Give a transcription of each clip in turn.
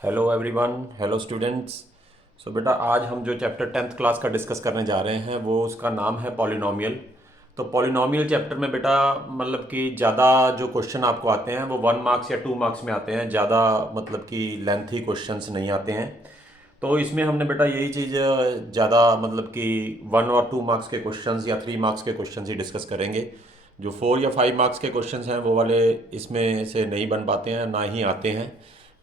Hello everyone, hello students. So बेटा, आज हम जो चैप्टर 10th क्लास का डिस्कस करने जा रहे हैं वो उसका नाम है पॉलिनोमियल। तो पॉलिनोमियल चैप्टर में बेटा मतलब कि ज़्यादा जो क्वेश्चन आपको आते हैं वो 1 मार्क्स या 2 मार्क्स में आते हैं, ज़्यादा मतलब कि लेंथी क्वेश्चंस नहीं आते हैं। तो इसमें हमने बेटा यही चीज़ ज़्यादा मतलब कि 1 और 2 मार्क्स के क्वेश्चंस या 3 मार्क्स के क्वेश्चंस ही डिस्कस करेंगे। जो 4 या 5 मार्क्स के क्वेश्चंस हैं वो वाले इसमें से नहीं बन पाते हैं, ना ही आते हैं।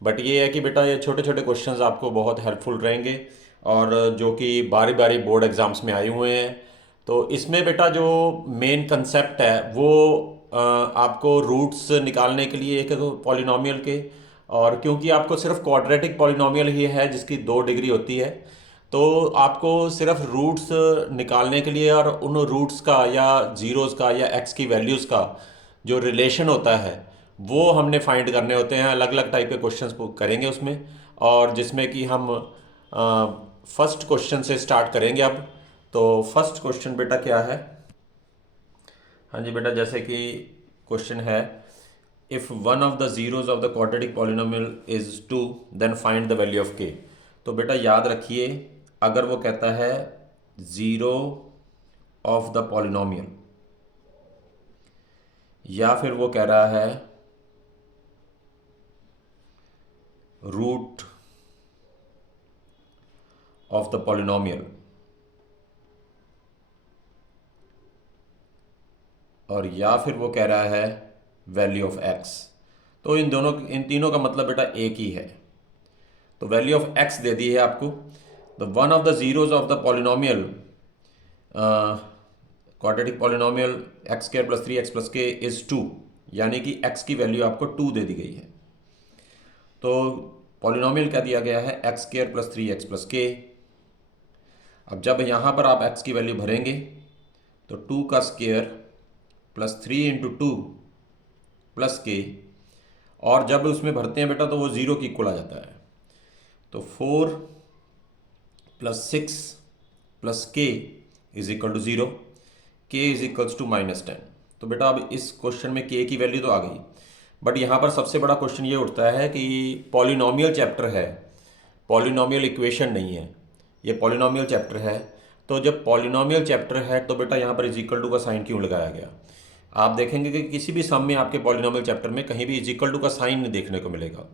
बट ये है कि बेटा ये छोटे छोटे क्वेश्चंस आपको बहुत हेल्पफुल रहेंगे, और जो कि बारी बारी बोर्ड एग्जाम्स में आए हुए हैं। तो इसमें बेटा जो मेन कंसेप्ट है वो आपको रूट्स निकालने के लिए एक पॉलिनोमियल के, और क्योंकि आपको सिर्फ क्वाड्रेटिक पॉलिनोमियल ही है जिसकी 2 डिग्री होती है, तो आपको सिर्फ रूट्स निकालने के लिए और उन रूट्स का या जीरोस का या एक्स की वैल्यूज़ का जो रिलेशन होता है वो हमने फाइंड करने होते हैं। अलग अलग टाइप के क्वेश्चंस करेंगे उसमें, और जिसमें कि हम फर्स्ट क्वेश्चन से स्टार्ट करेंगे अब। तो फर्स्ट क्वेश्चन बेटा क्या है? हाँ जी बेटा, जैसे कि क्वेश्चन है, if one of the zeros of the quadratic polynomial is 2 then find the value of k. तो बेटा याद रखिए, अगर वो कहता है ज़ीरो ऑफ द पॉलिनोमियल, या फिर वो कह रहा है रूट ऑफ द पॉलिनोमियल, और या फिर वो कह रहा है वैल्यू ऑफ एक्स, तो इन तीनों का मतलब बेटा एक ही है। तो वैल्यू ऑफ एक्स दे दी है आपको। The one of the zeros of the polynomial, quadratic polynomial x square plus 3x plus के इज 2, यानी कि एक्स की वैल्यू आपको 2 दे दी गई है। तो पॉलिनोमियल क्या दिया गया है? X square plus 3x plus के। अब जब यहाँ पर आप एक्स की वैल्यू भरेंगे तो 2 का स्क्वायर प्लस 3 × 2 प्लस के, और जब उसमें भरते हैं बेटा तो वो ज़ीरो की इक्वल आ जाता है। तो 4 + 6 + के इज इक्वल टू 0, के इज इक्वल्स टू -10। तो बेटा अब इस क्वेश्चन में के की वैल्यू तो आ गई, बट यहाँ पर सबसे बड़ा क्वेश्चन ये उठता है कि पॉलिनोमियल चैप्टर है, पॉलिनोमियल इक्वेशन नहीं है, ये पॉलिनोमियल चैप्टर है। तो जब पॉलिनोमियल चैप्टर है तो बेटा यहाँ पर इज इक्वल टू का साइन क्यों लगाया गया? आप देखेंगे कि किसी भी सम में आपके पॉलिनोमियल चैप्टर में कहीं भी इज इक्वल टू का साइन देखने को मिलेगा।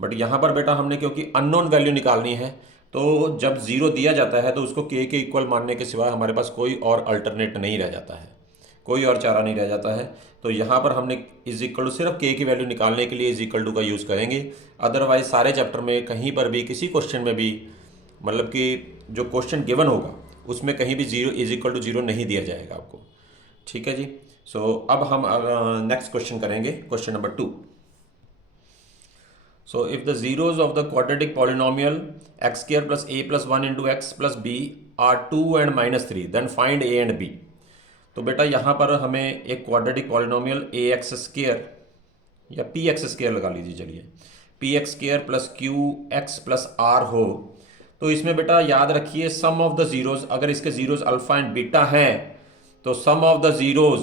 बट यहाँ पर बेटा हमने क्योंकि अननोन वैल्यू निकालनी है, तो जब ज़ीरो दिया जाता है तो उसको के इक्वल मानने के सिवा हमारे पास कोई और अल्टरनेट नहीं रह जाता है, कोई और चारा नहीं रह जाता है। तो यहाँ पर हमने इज इक्वल टू सिर्फ के की वैल्यू निकालने के लिए इज इक्वल टू का यूज़ करेंगे। अदरवाइज सारे चैप्टर में कहीं पर भी किसी क्वेश्चन में भी मतलब कि जो क्वेश्चन गिवन होगा उसमें कहीं भी zero is equal to zero नहीं दिया जाएगा आपको। ठीक है जी। सो अब हम नेक्स्ट क्वेश्चन करेंगे, question number 2। So if the zeros of the quadratic polynomial x square plus a plus 1 into x plus b are 2 and -3, then find a and b। तो बेटा यहाँ पर हमें एक quadratic polynomial a x square या p x square लगा लीजिए, चलिए p x square plus q x plus r हो। तो इसमें बेटा याद रखिए सम ऑफ द जीरोज, अगर इसके जीरोज अल्फा एंड बीटा हैं तो sum of the zeros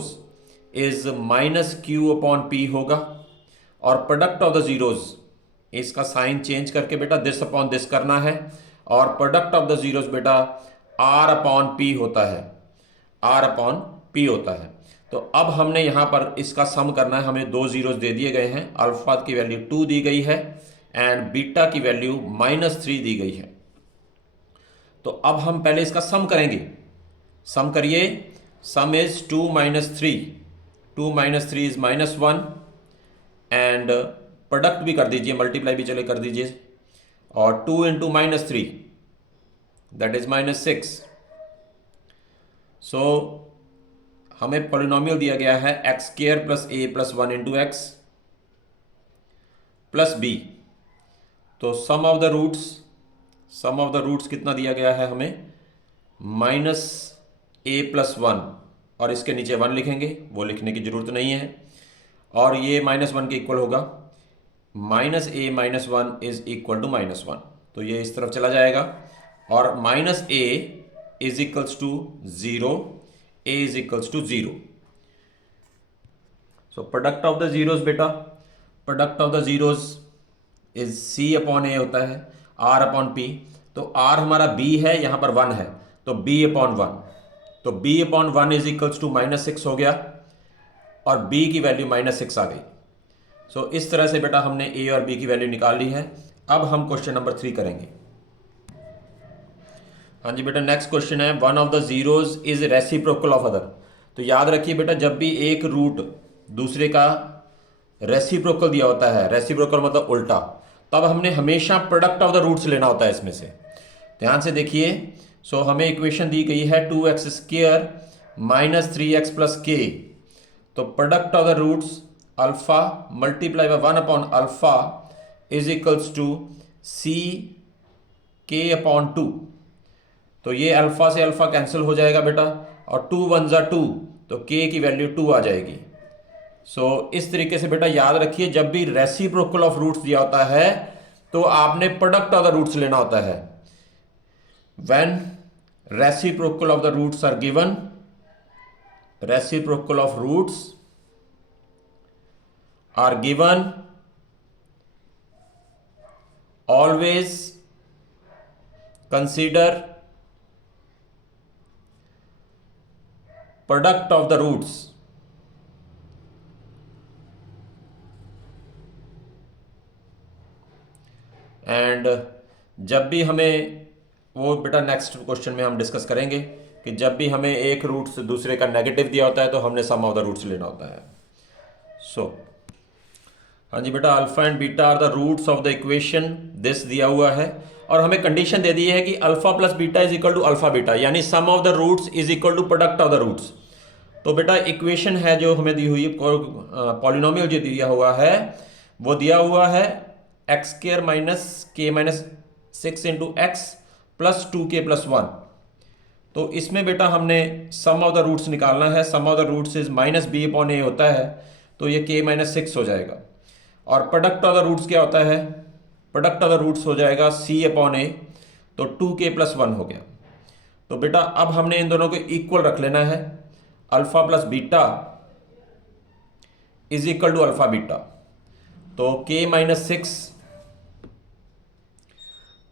is -q/p होगा, और प्रोडक्ट ऑफ द जीरोज, इसका साइन चेंज करके बेटा दिस अपॉन दिस करना है, और प्रोडक्ट ऑफ द जीरोस बेटा r/p होता है, r/p होता है। तो अब हमने यहां पर इसका सम करना है, हमें दो जीरोस दे दिए गए हैं, अल्फा की वैल्यू 2 दी गई है एंड बीटा की वैल्यू -3 दी गई है। तो अब हम पहले इसका सम करेंगे, सम करिए। सम इज 2 - 3, 2 - 3 इज -1, एंड प्रोडक्ट भी कर दीजिए, मल्टीप्लाई भी चले कर दीजिए, और 2 × -3 दैट इज -6। सो हमें पॉलिनोमियल दिया गया है x square plus a plus 1 × x plus b. तो sum of the roots, sum of the roots कितना दिया गया है हमें? -a+1, और इसके नीचे 1 लिखेंगे, वो लिखने की जरूरत नहीं है, और ये -1 के इक्वल होगा। -a - 1 इज इक्वल टू -1, तो ये इस तरफ चला जाएगा, और -a is equals to 0, a is equals to 0। So product of the zeros बेटा, product of the zeros is c upon a होता है आर अपॉन पी। तो आर हमारा बी है, यहां पर 1 है, तो बी अपॉन 1, तो b upon 1 is equals to -6 हो गया और बी की वैल्यू -6 आ गई। सो इस तरह से बेटा हमने ए और बी की वैल्यू निकाल ली है। अब हम क्वेश्चन नंबर 3 करेंगे। हाँ जी बेटा, नेक्स्ट क्वेश्चन है one of the zeros is reciprocal of other. तो याद रखिए बेटा, जब भी एक रूट दूसरे का रेसिप्रोकल दिया होता है, रेसिप्रोकल मतलब उल्टा, तब हमने हमेशा प्रोडक्ट ऑफ द रूट्स लेना होता है इसमें से। ध्यान से देखिए, सो हमें इक्वेशन दी गई है 2x² -3x प्लस के। तो product of the roots alpha multiply by 1 upon alpha is equals to c k upon 2। तो ये अल्फा से अल्फा कैंसिल हो जाएगा बेटा, और 2 1 जा 2, तो के की वैल्यू 2 आ जाएगी। सो इस तरीके से बेटा याद रखिए, जब भी रेसिप्रोकल ऑफ रूट्स दिया होता है तो आपने प्रोडक्ट ऑफ द रूट्स लेना होता है। When reciprocal of the roots are given, reciprocal of roots are given, always consider product of the roots and जब भी हमें, वो बेटा नेक्स्ट क्वेश्चन में हम डिस्कस करेंगे कि जब भी हमें एक रूट से दूसरे का नेगेटिव दिया होता है तो हमने सम ऑफ द रूट्स लेना होता है। हाँ जी बेटा, alpha and beta are the roots of the equation, this दिया हुआ है और हमें कंडीशन दे दी है कि alpha plus beta is equal to alpha beta, यानी sum of the roots is equal to product of the roots. तो बेटा इक्वेशन है जो हमें दी हुई है, पॉलिनोमियल जो दिया हुआ है वो दिया हुआ है x² -k-6 into x plus 2k plus 1। तो इसमें बेटा हमने सम ऑफ द रूट्स निकालना है। Sum of the roots is -b upon a होता है, तो ये k-6 हो जाएगा। और प्रोडक्ट ऑफ द रूट्स क्या होता है? प्रोडक्ट ऑफ द रूट्स हो जाएगा c अपॉन a, तो 2k प्लस 1 हो गया। तो बेटा अब हमने इन दोनों को इक्वल रख लेना है, alpha plus beta is equal to alpha beta. तो k-6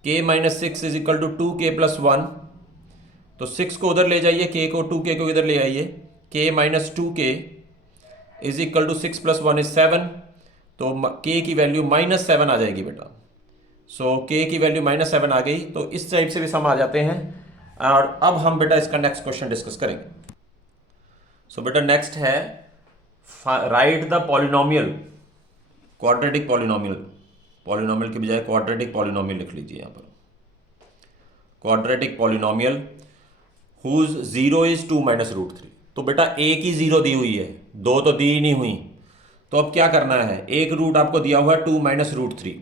is equal to 2k plus 1। तो 6 को उधर ले जाइए, k को 2k को इधर ले आइए, k-2k is equal to 6 plus 1 is 7। तो k की वैल्यू -7 आ जाएगी बेटा। सो k की वैल्यू -7 आ गई। तो इस टाइप से भी सम आ जाते हैं। और अब हम बेटा इसका नेक्स्ट क्वेश्चन डिस्कस करेंगे। सो बेटा नेक्स्ट है write the polynomial, quadratic polynomial, polynomial की बजाय क्वाड्रेटिक पॉलिनोमियल लिख लीजिए यहां पर, quadratic polynomial whose zero is 2 - √3। तो बेटा एक ही जीरो दी हुई है, दो तो दी ही नहीं हुई। तो अब क्या करना है, एक रूट आपको दिया हुआ है 2 - √3।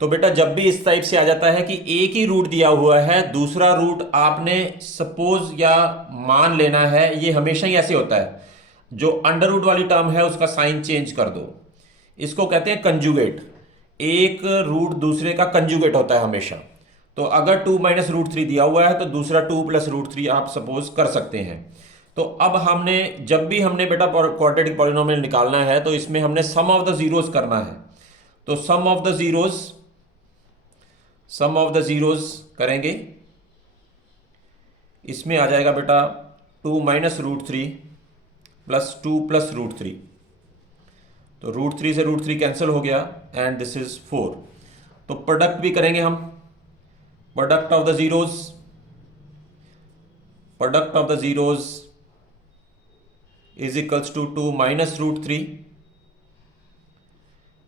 तो बेटा जब भी इस टाइप से आ जाता है कि एक ही रूट दिया हुआ है, दूसरा रूट आपने सपोज या मान लेना है, ये हमेशा ही ऐसे होता है, जो अंडर रूट वाली टर्म है उसका साइन चेंज कर दो। इसको कहते हैं कंजुगेट। एक रूट दूसरे का कंजुगेट होता है हमेशा। तो अगर 2 - √3 दिया हुआ है तो दूसरा 2 + √3 आप सपोज कर सकते हैं। तो अब हमने जब भी हमने बेटा क्वाड्रेटिक पॉलिनोमियल निकालना है तो इसमें हमने सम ऑफ द जीरोस करना है। तो सम ऑफ द जीरोस करेंगे, इसमें आ जाएगा बेटा 2 - √3 प्लस 2 + √3। तो √3 से √3 कैंसिल हो गया एंड दिस इज 4। तो प्रोडक्ट भी करेंगे हम, product of the zeros is equals to 2 - √3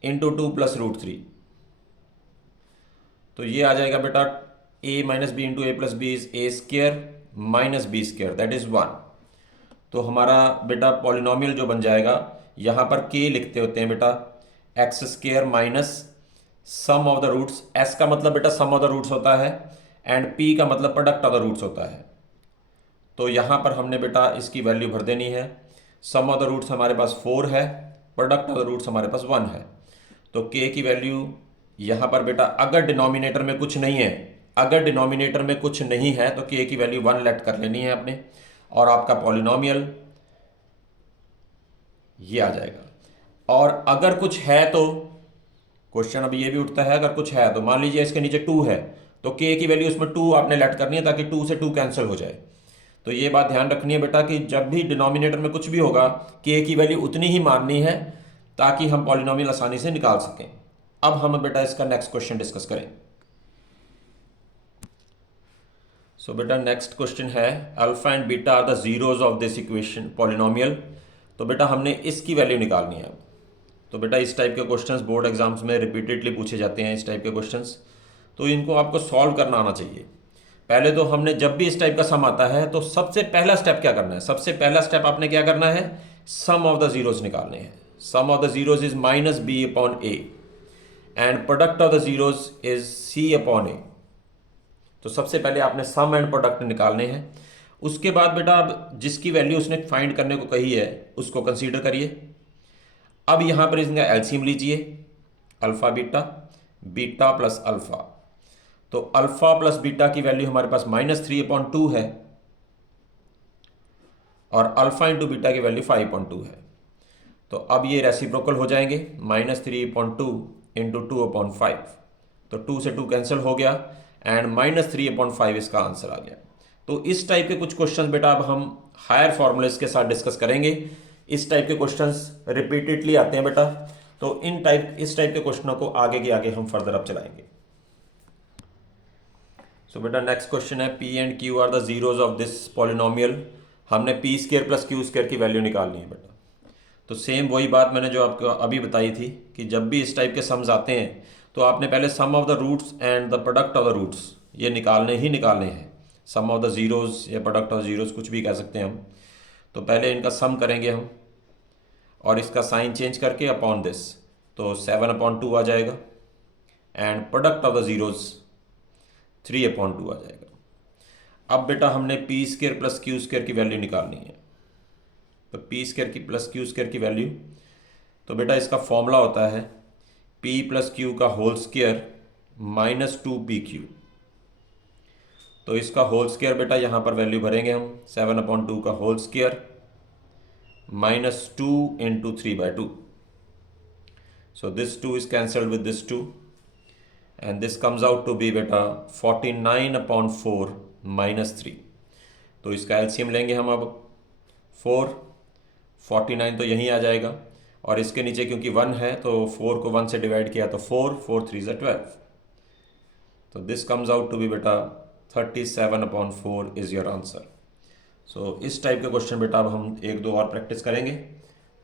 into 2 + √3। तो ये आ जाएगा बेटा a - b into a + b is a² - b², that is 1। तो हमारा बेटा पॉलिनोमियल जो बन जाएगा, यहां पर k लिखते होते हैं बेटा x² minus sum of the roots. s का मतलब बेटा सम ऑफ द रूट्स होता है एंड p का मतलब प्रोडक्ट ऑफ द रूट्स होता है। तो यहां पर हमने बेटा इसकी वैल्यू भर देनी है। सम ऑफ द रूट्स हमारे पास 4 है, प्रोडक्ट ऑफ द रूट्स हमारे पास 1 है। तो k की वैल्यू यहां पर बेटा अगर डिनोमिनेटर में कुछ नहीं है, तो k की वैल्यू 1 लेट कर लेनी है आपने, और आपका पॉलिनोमियल ये आ जाएगा। और अगर कुछ है तो क्वेश्चन अब ये भी उठता है, अगर कुछ है तो मान लीजिए इसके नीचे 2 है तो k की वैल्यू उसमें 2 आपने लेट करनी है ताकि 2 से 2 कैंसिल हो जाए। तो ये बात ध्यान रखनी है बेटा कि जब भी डिनोमिनेटर में कुछ भी होगा k की वैल्यू उतनी ही माननी है ताकि हम पॉलिनोमियल आसानी से निकाल सकें। अब हम बेटा इसका नेक्स्ट क्वेश्चन डिस्कस करें। सो बेटा नेक्स्ट क्वेश्चन है alpha and beta are the zeros of this equation polynomial. तो बेटा हमने इसकी वैल्यू निकालनी है। तो बेटा इस टाइप के क्वेश्चंस बोर्ड एग्जाम्स में रिपीटेडली पूछे जाते हैं, इस टाइप के क्वेश्चंस, तो इनको आपको सॉल्व करना आना चाहिए। पहले तो हमने जब भी इस टाइप का सम आता है तो सबसे पहला स्टेप क्या करना है, सबसे पहला स्टेप आपने क्या करना है, सम ऑफ द जीरोज निकालने हैं। Sum of the zeros is minus b upon a and product of the zeros is c upon a. तो सबसे पहले आपने सम एंड प्रोडक्ट निकालने हैं। उसके बाद बेटा अब जिसकी वैल्यू उसने फाइंड करने को कही है उसको कंसीडर करिए। अब यहां पर इसका एलसीएम लीजिए, alpha beta, beta plus alpha. तो अल्फा प्लस बीटा की वैल्यू हमारे पास -3/2 है और अल्फा इंटू बीटा की वैल्यू 5/2 है। तो अब ये रेसिप्रोकल हो जाएंगे, -3/2 इंटू 2/5। तो 2 से 2 कैंसिल हो गया एंड -3/5 इसका आंसर आ गया। तो इस टाइप के कुछ क्वेश्चन बेटा अब हम हायर फॉर्मूलेस के साथ डिस्कस करेंगे। इस टाइप के क्वेश्चंस रिपीटेडली आते हैं बेटा, तो इस टाइप के क्वेश्चनों को आगे के आगे हम फर्दर अब चलाएंगे। सो बेटा नेक्स्ट क्वेश्चन है p and q are the zeros of this polynomial. हमने p square plus q square की वैल्यू निकालनी है बेटा। तो सेम वही बात मैंने जो आपको अभी बताई थी कि जब भी इस टाइप के सम्स आते हैं तो आपने पहले sum of the roots and the product of the roots ये निकालने हैं। सम ऑफ द जीरोज या प्रोडक्ट ऑफ जीरोज कुछ भी कह सकते हैं हम। तो पहले इनका सम करेंगे हम और इसका साइन चेंज करके अपॉन दिस, तो 7/2 आ जाएगा and product of the zeros 3/2 आ जाएगा। अब बेटा हमने p square plus q square की वैल्यू निकालनी है। तो पी स्क्वायर की प्लस क्यू स्क्वायर की वैल्यू, तो बेटा इसका फॉर्मूला होता है पी प्लस क्यू का होल स्क्वायर -2pq। तो इसका होल स्क्वायर बेटा यहाँ पर वैल्यू भरेंगे हम, 7/2 का whole square -2 into 3/2। So this 2 is cancelled with this 2 and this comes out to be बेटा 49/4 -3। तो इसका एलसीएम लेंगे हम अब 49 तो यहीं आ जाएगा और इसके नीचे क्योंकि 1 है तो 4 को 1 से डिवाइड किया तो 4 3 12। तो this comes out to be बेटा 37/4 इज योर आंसर। सो इस टाइप के क्वेश्चन बेटा अब हम 1-2 और प्रैक्टिस करेंगे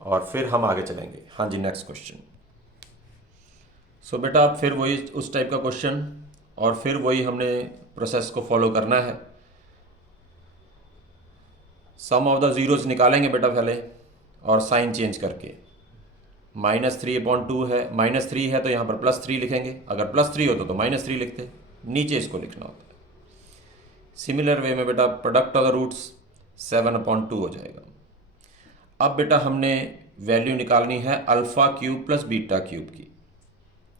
और फिर हम आगे चलेंगे। हाँ जी नेक्स्ट क्वेश्चन। सो बेटा अब फिर वही उस टाइप का क्वेश्चन और फिर वही हमने प्रोसेस को फॉलो करना है। सम ऑफ द जीरोज निकालेंगे बेटा पहले और साइन चेंज करके। -3/2 है, -3 है तो यहाँ पर +3 लिखेंगे, अगर +3 होता तो -3 लिखते, नीचे इसको लिखना होता है। सिमिलर वे में बेटा प्रोडक्ट ऑफ द रूट्स 7/2 हो जाएगा। अब बेटा हमने वैल्यू निकालनी है alpha cube plus beta cube की।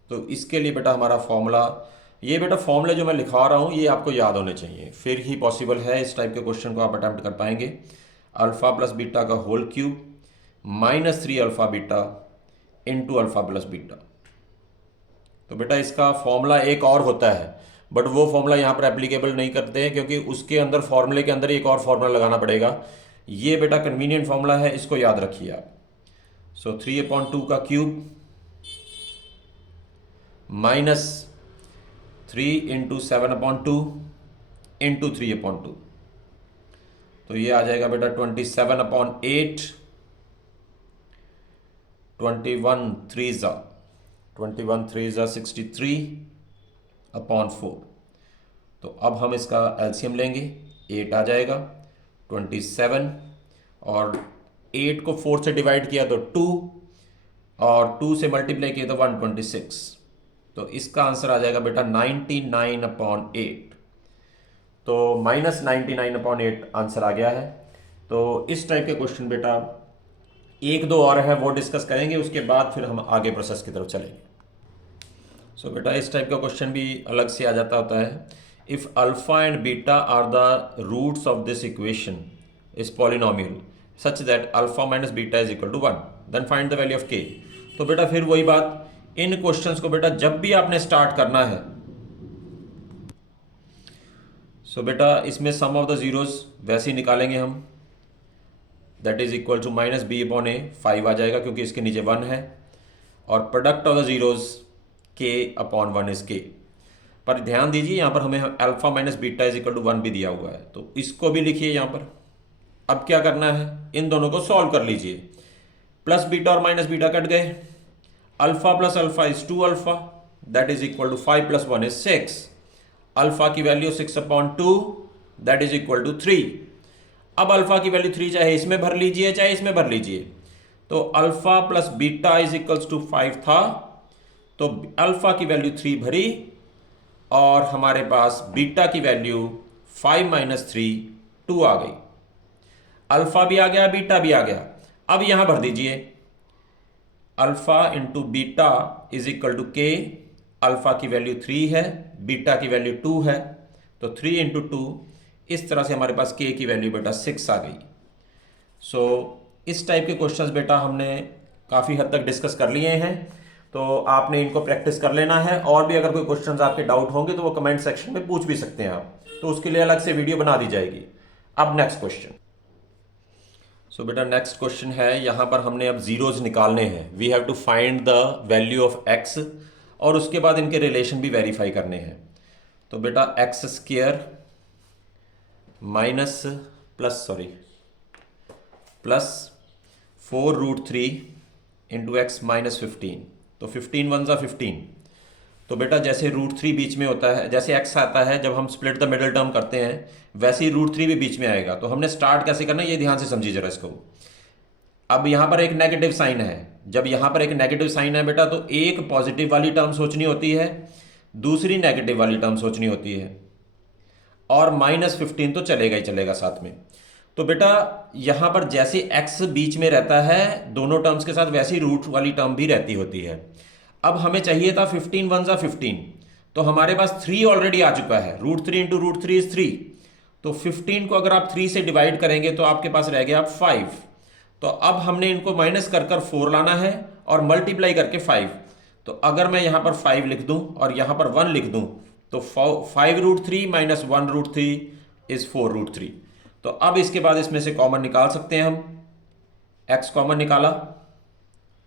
तो इसके लिए बेटा हमारा फॉर्मूला, ये बेटा फॉर्मूले जो मैं लिखा रहा हूँ ये आपको याद होने चाहिए, फिर ही पॉसिबल है इस टाइप के क्वेश्चन को आप अटेम्प्ट कर पाएंगे। अल्फा प्लस बीटा का whole cube -3 alpha beta into alpha plus beta. तो बेटा इसका फॉर्मूला एक और होता है बट वो फॉर्मूला यहाँ पर एप्लीकेबल नहीं करते हैं क्योंकि उसके अंदर फॉर्मूले के अंदर एक और फॉर्मूला लगाना पड़ेगा। ये बेटा कन्वीनियंट फॉर्मूला है, इसको याद रखिए आप। सो 3/2 का क्यूब -3 इंटू 7/2 इंटू 3/2। तो ये आ जाएगा बेटा 27/8, 21 3 63/4। तो अब हम इसका एलसीएम लेंगे, 8 आ जाएगा, 27 और 8 को 4 से डिवाइड किया तो 2 और 2 से मल्टीप्लाई किया तो 126। तो इसका आंसर आ जाएगा बेटा 99/8। तो -99/8 आंसर आ गया है। तो इस टाइप के क्वेश्चन बेटा 1-2 और है वो डिस्कस करेंगे, उसके बाद फिर हम आगे प्रोसेस की तरफ चलेंगे। सो बेटा इस टाइप का क्वेश्चन भी अलग से आ जाता होता है। If alpha and beta are the roots of this equation is polynomial such that alpha minus beta is equal to 1 then find the value of k. तो बेटा फिर वही बात इन क्वेश्चंस को बेटा जब भी आपने स्टार्ट करना है, सो बेटा इसमें सम ऑफ द जीरोज वैसे ही निकालेंगे हम, that is equal to minus b upon a, 5 आ जाएगा क्योंकि इसके नीचे 1 है, और प्रोडक्ट ऑफ द जीरोज के अपॉन 1 इज के। पर ध्यान दीजिए यहाँ पर हमें alpha minus beta is equal to 1 भी दिया हुआ है, तो इसको भी लिखिए यहाँ पर। अब क्या करना है, इन दोनों को सॉल्व कर लीजिए। प्लस बीटा और माइनस बीटा कट गए, alpha plus alpha is 2 alpha, that is equal to 5 plus 1 is 6। Alpha की value 6 upon 2 that is equal to 3। अब अल्फा की वैल्यू 3 चाहे इसमें भर लीजिए चाहे इसमें भर लीजिए, तो alpha plus beta is equals to 5 था, तो अल्फा की वैल्यू 3 भरी और हमारे पास बीटा की वैल्यू 5 माइनस 3 2 आ गई। अल्फा भी आ गया, बीटा भी आ गया। अब यहां भर दीजिए, alpha into beta is equal to k. Alpha की वैल्यू 3 है, बीटा की वैल्यू 2 है, तो 3 इंटू 2, इस तरह से हमारे पास के की वैल्यू बेटा 6 आ गई। सो इस टाइप के क्वेश्चंस बेटा हमने काफ़ी हद तक डिस्कस कर लिए हैं, तो आपने इनको प्रैक्टिस कर लेना है। और भी अगर कोई क्वेश्चंस आपके डाउट होंगे तो वो कमेंट सेक्शन में पूछ भी सकते हैं आप, तो उसके लिए अलग से वीडियो बना दी जाएगी। अब नेक्स्ट क्वेश्चन। सो बेटा नेक्स्ट क्वेश्चन है, यहां पर हमने अब जीरोज निकालने हैं। We have to find the value of x, और उसके बाद इनके रिलेशन भी वेरीफाई करने हैं। तो बेटा x square minus plus 4√3 into x minus 15, तो 15 वन ज़ा 15। तो बेटा जैसे √3 बीच में होता है, जैसे x आता है जब हम स्प्लिट द मिडल टर्म करते हैं, वैसे ही √3 भी बीच में आएगा। तो हमने स्टार्ट कैसे करना है ये ध्यान से समझिए जरा इसको। अब यहाँ पर एक नेगेटिव साइन है, जब यहाँ पर एक नेगेटिव साइन है बेटा, तो एक पॉजिटिव वाली टर्म सोचनी होती है, दूसरी नेगेटिव वाली टर्म सोचनी होती है, और माइनस 15 तो चलेगा ही चलेगा साथ में। तो बेटा यहाँ पर जैसे x बीच में रहता है दोनों टर्म्स के साथ, वैसी रूट वाली टर्म भी रहती होती है। अब हमें चाहिए था 15 वन ज़ा 15, तो हमारे पास 3 ऑलरेडी आ चुका है, √3 इंटू √3 इज 3। तो 15 को अगर आप 3 से डिवाइड करेंगे तो आपके पास रह गया 5। तो अब हमने इनको माइनस कर 4 लाना है और मल्टीप्लाई करके 5। तो अगर मैं यहाँ पर 5 लिख दूं और यहाँ पर 1 लिख दूं, तो 5√3 माइनस 1√3 इज 4√3। तो अब इसके बाद इसमें से कॉमन निकाल सकते हैं हम, x कॉमन निकाला,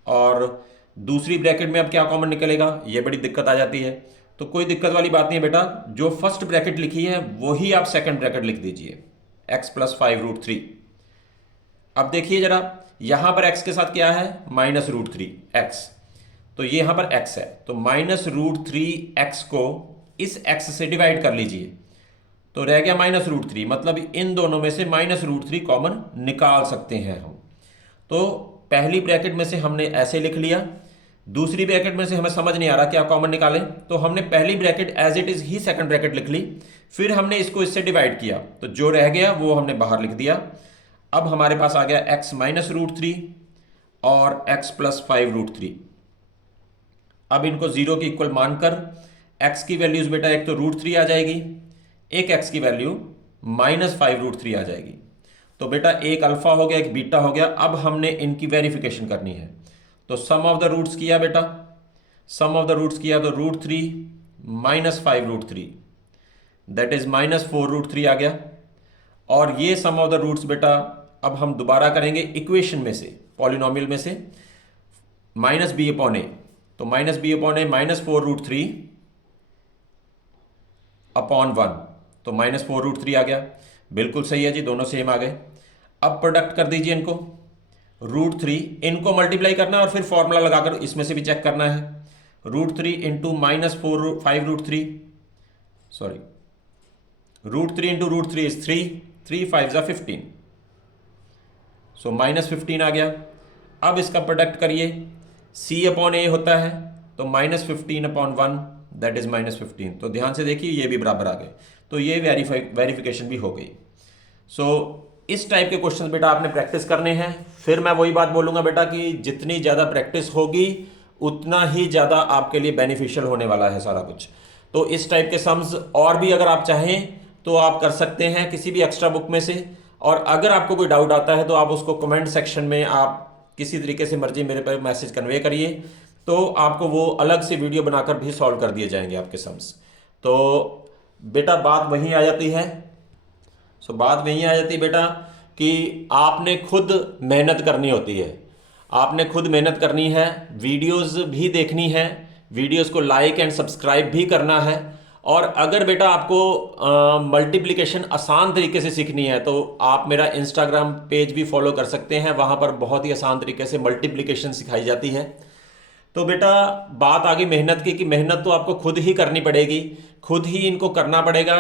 और दूसरी ब्रैकेट में अब क्या कॉमन निकलेगा, ये बड़ी दिक्कत आ जाती है। तो कोई दिक्कत वाली बात नहीं है बेटा, जो फर्स्ट ब्रैकेट लिखी है वही आप सेकंड ब्रैकेट लिख दीजिए, x प्लस 5√3। अब देखिए जरा, यहां पर x के साथ क्या है, माइनस √3 x, तो ये यहां पर x है, तो माइनस √3 x को इस x से डिवाइड कर लीजिए, तो रह गया माइनस √3। मतलब इन दोनों में से माइनस √3 कॉमन निकाल सकते हैं हम। तो पहली ब्रैकेट में से हमने ऐसे लिख लिया, दूसरी ब्रैकेट में से हमें समझ नहीं आ रहा क्या कॉमन निकालें, तो हमने पहली ब्रैकेट एज इट इज ही सेकंड ब्रैकेट लिख ली, फिर हमने इसको इससे डिवाइड किया, तो जो रह गया वो हमने बाहर लिख दिया। अब हमारे पास आ गया x माइनस √3 और x प्लस 5√3। अब इनको जीरो के इक्वल मानकर x की वैल्यूज बेटा एक तो √3 आ जाएगी, एक x की वैल्यू माइनस 5√3 आ जाएगी। तो बेटा एक अल्फा हो गया, एक बीटा हो गया। अब हमने इनकी वेरिफिकेशन करनी है, तो सम ऑफ द रूट्स किया बेटा, सम ऑफ द रूट्स किया तो √3 माइनस 5√3 दैट इज माइनस 4√3 आ गया। और ये सम ऑफ द रूट्स बेटा अब हम दोबारा करेंगे इक्वेशन में से, पॉलिनोमियल में से, माइनस बी अपॉन ए, तो माइनस बी अपॉन ए माइनस 4√3 अपॉन 1, तो माइनस 4√3 आ गया। बिल्कुल सही है जी, दोनों सेम आ गए। अब प्रोडक्ट कर दीजिए इनको, √3 इनको मल्टीप्लाई करना है और फिर फॉर्मूला लगाकर इसमें से भी चेक करना है। √3 into minus 5√3, sorry √3 into √3 is 3 5 ज़ा 15, सो माइनस 15 आ गया। अब इसका प्रोडक्ट करिए, c अपॉन ए होता है, तो minus 15 upon 1 that is minus 15। तो ध्यान से देखिए ये भी बराबर आ गए, तो ये वेरिफिकेशन भी हो गई। सो इस टाइप के क्वेश्चन बेटा आपने प्रैक्टिस करने हैं। फिर मैं वही बात बोलूंगा बेटा कि जितनी ज़्यादा प्रैक्टिस होगी उतना ही ज़्यादा आपके लिए बेनिफिशियल होने वाला है सारा कुछ। तो इस टाइप के सम्स और भी अगर आप चाहें तो आप कर सकते हैं किसी भी एक्स्ट्रा बुक में से। और अगर आपको कोई डाउट आता है तो आप उसको कमेंट सेक्शन में आप किसी तरीके से मर्जी मेरे पर मैसेज कन्वे करिए, तो आपको वो अलग से वीडियो बनाकर भी सॉल्व कर दिए जाएंगे आपके सम्स। तो बेटा बात वहीं आ जाती है। बात वहीं आ जाती है बेटा कि आपने खुद मेहनत करनी होती है। आपने खुद मेहनत करनी है, वीडियोस भी देखनी है, वीडियोस को लाइक एंड सब्सक्राइब भी करना है। और अगर बेटा आपको मल्टीप्लिकेशन आसान तरीके से सीखनी है तो आप मेरा इंस्टाग्राम पेज भी फॉलो कर सकते हैं, वहाँ पर बहुत ही आसान तरीके से मल्टीप्लिकेशन सिखाई जाती है। तो बेटा बात आ गई मेहनत की, कि मेहनत तो आपको खुद ही करनी पड़ेगी, खुद ही इनको करना पड़ेगा,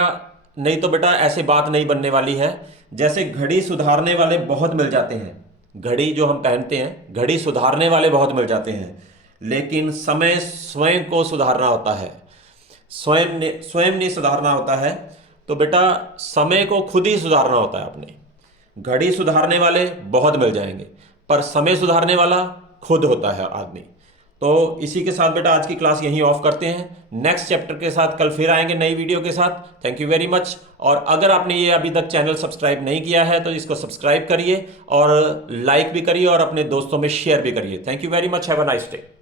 नहीं तो बेटा ऐसे बात नहीं बनने वाली है। जैसे घड़ी सुधारने वाले बहुत मिल जाते हैं, घड़ी जो हम पहनते हैं, घड़ी सुधारने वाले बहुत मिल जाते हैं, लेकिन समय स्वयं को सुधारना होता है, स्वयं नहीं सुधारना होता है। तो बेटा समय को खुद ही सुधारना होता है आपने। घड़ी सुधारने वाले बहुत मिल जाएंगे, पर समय सुधारने वाला खुद होता है आदमी। तो इसी के साथ बेटा आज की क्लास यहीं ऑफ करते हैं। नेक्स्ट चैप्टर के साथ कल फिर आएंगे नई वीडियो के साथ। Thank you very much. और अगर आपने ये अभी तक चैनल सब्सक्राइब नहीं किया है तो इसको सब्सक्राइब करिए और लाइक भी करिए और अपने दोस्तों में शेयर भी करिए। Thank you very much. Have a nice day.